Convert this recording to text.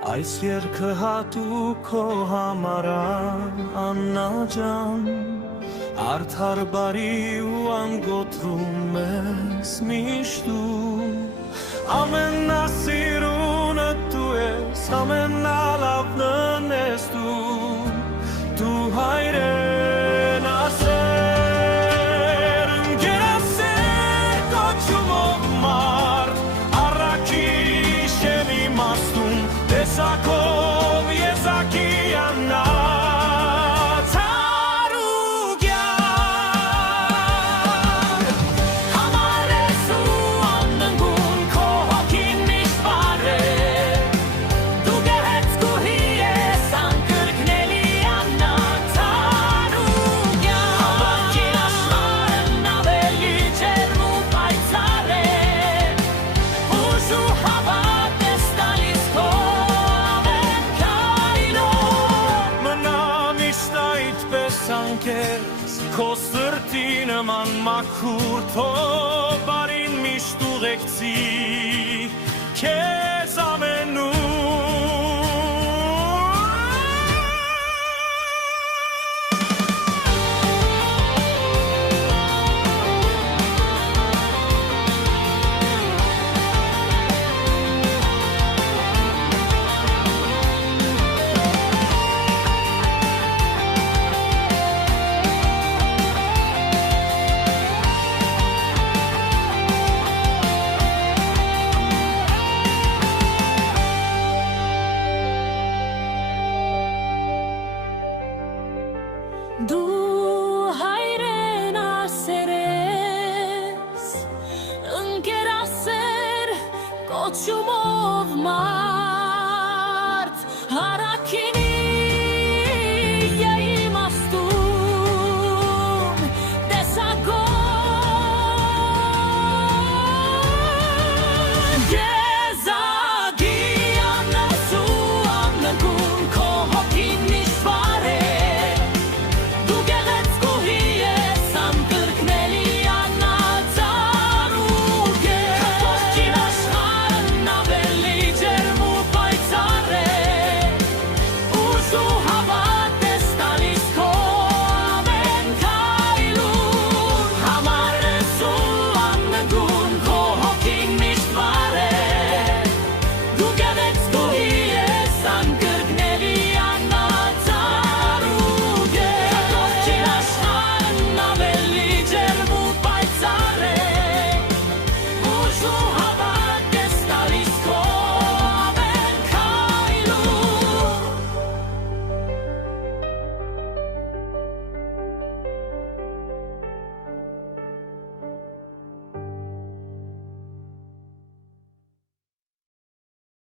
Այս երգը հատուկ քո համար Աննա ջան, արդար բարի ու անգոտրում ես միշտ դու, ամենասիրունը դու ես, ամենալավն ես դու հայրեն ասեր, ընկերասեր կոչումով մարդ, առաքիչ եմ իմաստուն, տեսակով եզակի Աննա Քո սրտի նման մաքուր թող բարին միշտ ուղեկցի քեզ ամենուր Դու հայրեն ասեր ես, ընկերասեր կոչումով